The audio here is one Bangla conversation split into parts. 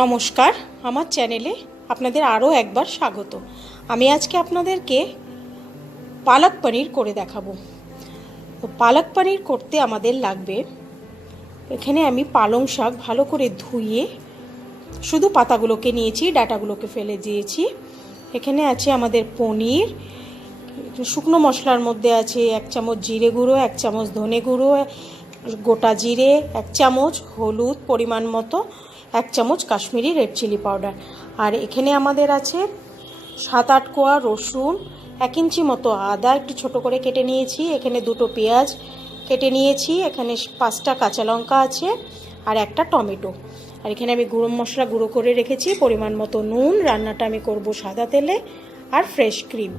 নমস্কার, আমার চ্যানেলে আপনাদের আরও একবার স্বাগত। আমি আজকে আপনাদেরকে পালক পনির করে দেখাবো। তো পালক পনির করতে আমাদের লাগবে, এখানে আমি পালং শাক ভালো করে ধুয়ে শুধু পাতাগুলোকে নিয়েছি, ডাঁটাগুলোকে ফেলে দিয়েছি। এখানে আছে আমাদের পনির, শুকনো মশলার মধ্যে আছে 1 চামচ জিরে গুঁড়ো, 1 চামচ ধনে গুঁড়ো, গোটা জিরে 1 চামচ, হলুদ পরিমাণ মতো, 1 চামচ কাশ্মীরি রেড চিলি পাউডার। আর এখানে আমাদের আছে 7-8 কোয়া রসুন, 1 ইঞ্চি মতো আদা একটু ছোট করে কেটে নিয়েছি, এখানে 2টো পেঁয়াজ কেটে নিয়েছি, এখানে 5টা কাঁচা লঙ্কা আছে আর একটা টমেটো। আর এখানে আমি গুঁড়ো মশলা গুঁড়ো করে রেখেছি, পরিমাণ মতো নুন। রান্নাটা আমি করব সাদা তেলে আর ফ্রেশ ক্রিম।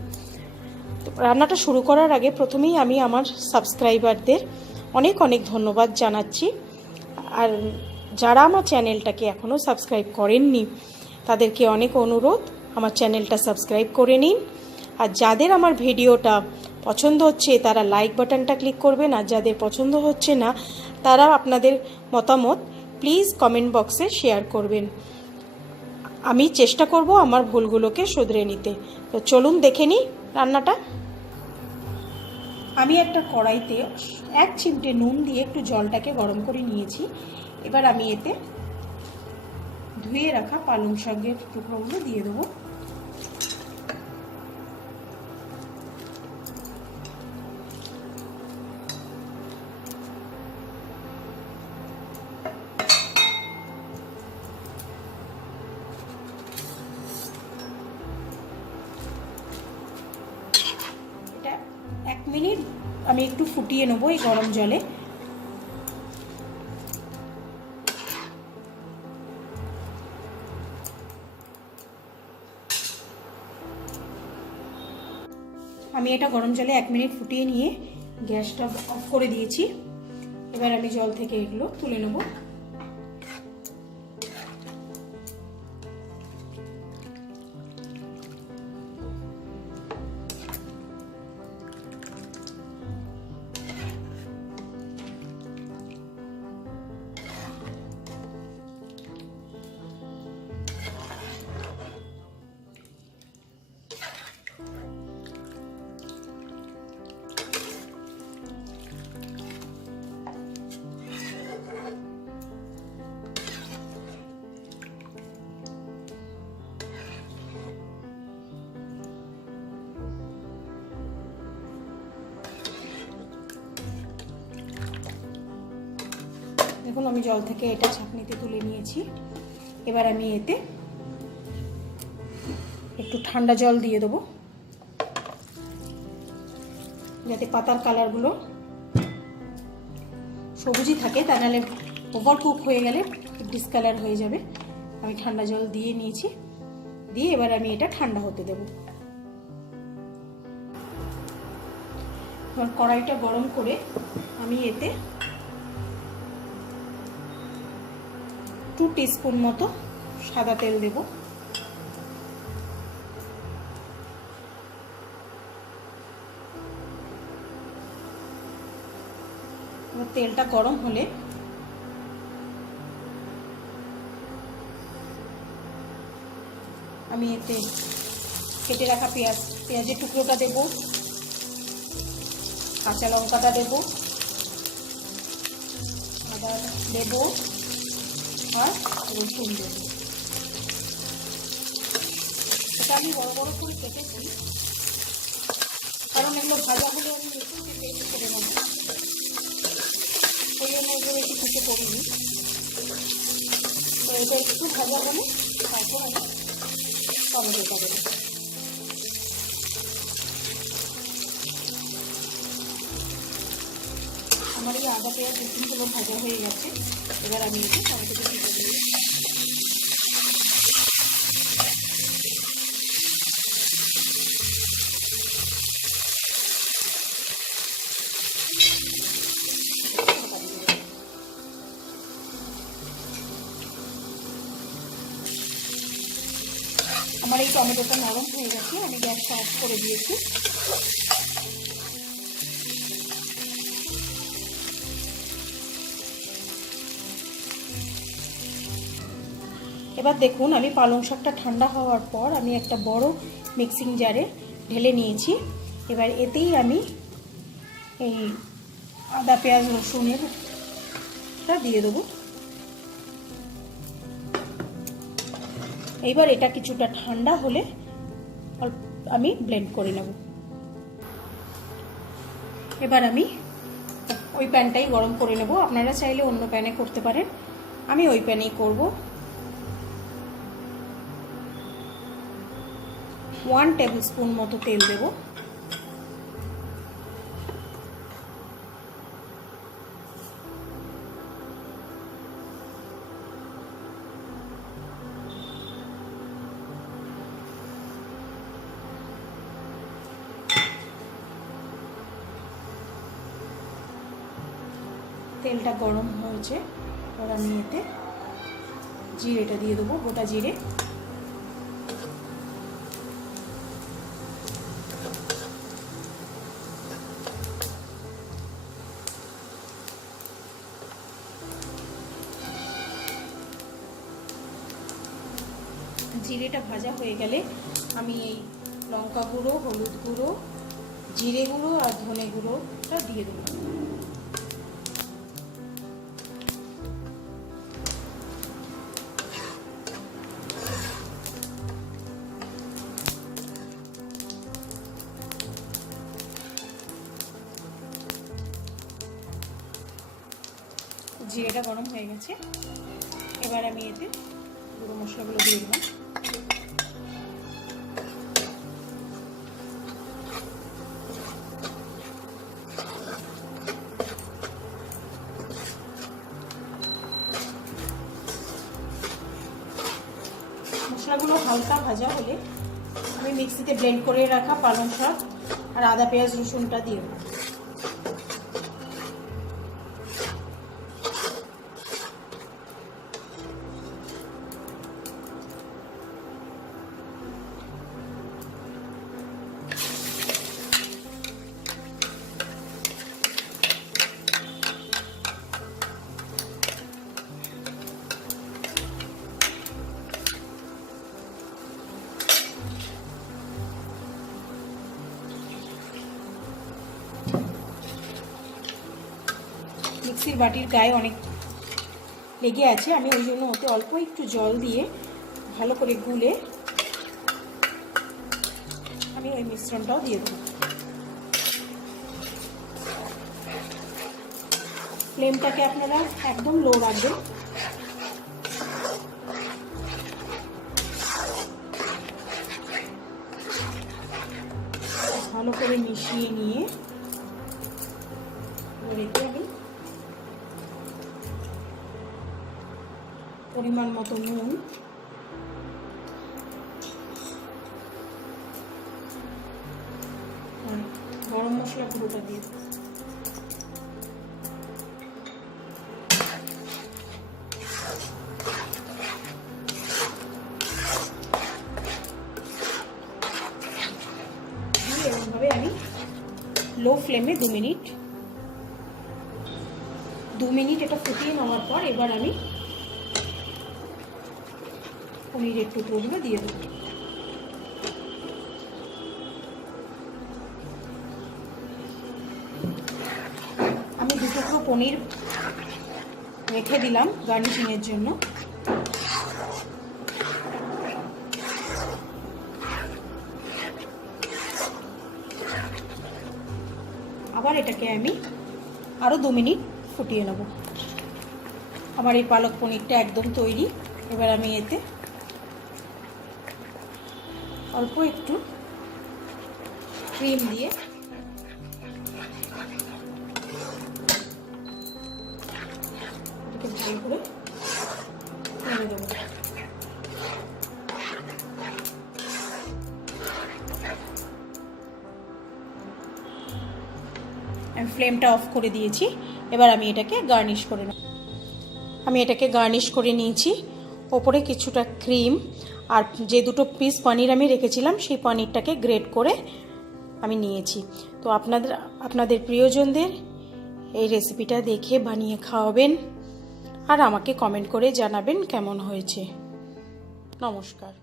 রান্নাটা শুরু করার আগে প্রথমেই আমি আমার সাবস্ক্রাইবারদের অনেক অনেক ধন্যবাদ জানাচ্ছি। আর যারা আমার চ্যানেলটাকে এখনও সাবস্ক্রাইব করেননি তাদেরকে অনেক অনুরোধ, আমার চ্যানেলটা সাবস্ক্রাইব করে নিন। আর যাদের আমার ভিডিওটা পছন্দ হচ্ছে তারা লাইক বাটনটা ক্লিক করবেন, আর যাদের পছন্দ হচ্ছে না তারা আপনাদের মতামত প্লিজ কমেন্ট বক্সে শেয়ার করবেন। আমি চেষ্টা করব আমার ভুলগুলোকে শুধরে নিতে। তো চলুন দেখে নিই রান্নাটা। আমি একটা কড়াইতে 1 চিমটে নুন দিয়ে একটু জলটাকে গরম করে নিয়েছি। এবার আমি এতে ধুয়ে রাখা পালং শাকের টুকরোগুলো দিয়ে দেবো। এটা 1 মিনিট আমি একটু ফুটিয়ে নেবো এই গরম জলে। আমি এটা গরম জলে 1 মিনিট ফুটিয়ে নিয়ে গ্যাসটা অফ করে দিয়েছি। এবার আমি জল থেকে এগুলো তুলে নেব। দেখুন আমি জল থেকে এটা ছাঁকনিতে তুলে নিয়েছি। এবার আমি এতে একটু ঠান্ডা জল দিয়ে দেবো যাতে পাতার কালারগুলো সবুজই থাকে, তা নাহলে ওভার কুক হয়ে গেলে ডিসকালার হয়ে যাবে। আমি ঠান্ডা জল দিয়ে নিয়েছি, দিয়ে এবার আমি এটা ঠান্ডা হতে দেব। এবার কড়াইটা গরম করে আমি এতে 2 টিস্পুন মতো সাদা তেল দেব। এবার তেলটা গরম হলে আমি এতে কেটে রাখা পেঁয়াজের টুকরোটা দেব, কাঁচা লঙ্কাটা দেব, আদা দেব আর রসুন দেব। এটা আমি বড় বড় করে কেটেছি, কারণ এগুলো ভাজা হলে আমি একটু পেস্ট করে নেব, ওই জন্য এগুলো একটু কুচে করিনি। তো এটা একটু ভাজা হলে তারপর আমি টমেটোটা দেবো। আমার এই আদা পেঁয়াজ রসুনগুলো ভাজা হয়ে গেছে। এবার আমি এতে টমেটোটা দিয়ে দেবো। আমার এই টমেটোটা নরম হয়ে গেছে, আমি গ্যাসটা অফ করে দিয়েছি। এবার দেখুন আমি পালং শাকটা ঠান্ডা হওয়ার পর আমি একটা বড় মিক্সিং জারে ঢেলে নিয়েছি। এবার এতেই আমি এই আদা পেঁয়াজ রসুনেরটা দিয়ে দেবো। এইবার এটা কিছুটা ঠান্ডা হলে আমি ব্লেন্ড করে নেব। এবার আমি ওই প্যানটাই গরম করে নেব। আপনারা চাইলে অন্য প্যানে করতে পারেন, আমি ওই প্যানেই করব। 1 টেবিল স্পুন মতো তেল দেব। তেলটা গরম হয়েছে, এবার আমি এতে জিরেটা দিয়ে দেবো, গোটা জিরে। জিরেটা ভাজা হয়ে গেলে আমি এই লঙ্কা গুঁড়ো, হলুদ গুঁড়ো, জিরে গুঁড়ো আর ধনে গুঁড়োটা দিয়ে দেবো। জিরেটা গরম হয়ে গেছে, এবার আমি এতে গুঁড়ো মশলাগুলো দিয়ে দিলাম। মশলাগুলো হালকা ভাজা হলে আমি মিক্সিতে ব্লেন্ড করে রাখা পালং শাক আর আদা পেঁয়াজ রসুনটা দিয়ে দেবো। মিক্সির বাটির গায়ে অনেক লেগে আছে, আমি ওই জন্য ওতে অল্প একটু জল দিয়ে ভালো করে গুলে আমি ওই মিশ্রণটাও দিয়ে দেবো। ফ্লেমটাকে আপনারা একদম লো রাখবেন। ভালো করে মিশিয়ে নিয়ে এতে আমি পরিমাণ মতো নুন, গরম মশলা পুরোটা দিয়ে এরকমভাবে আমি লো ফ্লেমে 2 মিনিট এটা ফুটিয়ে নেওয়ার পর এবার আমি পনিরের টুকরোগুলো দিয়ে দেবো। আমি 2 টুকরো পনির রেখে দিলাম গার্নিশিংয়ের জন্য। আবার এটাকে আমি আরও 2 মিনিট ফুটিয়ে নেব। আমার এই পালক পনিরটা একদম তৈরি। এবার আমি এতে অল্প একটু ক্রিম দিয়ে ভালো করে নেড়ে দেবো। আমি ফ্লেমটা অফ করে দিয়েছি। এবার আমি এটাকে গার্নিশ করে নেব। আমি এটাকে গার্নিশ করে নিয়েছি। ওপরে কিছুটা ক্রিম আর যে 2 পিস পনির আমি রেখেছিলাম সেই পনিরটাকে গ্রেট করে আমি নিয়েছি। তো আপনাদের প্রিয়জনদের এই রেসিপিটা দেখে বানিয়ে খাওয়াবেন আর আমাকে কমেন্ট করে জানাবেন কেমন হয়েছে। নমস্কার।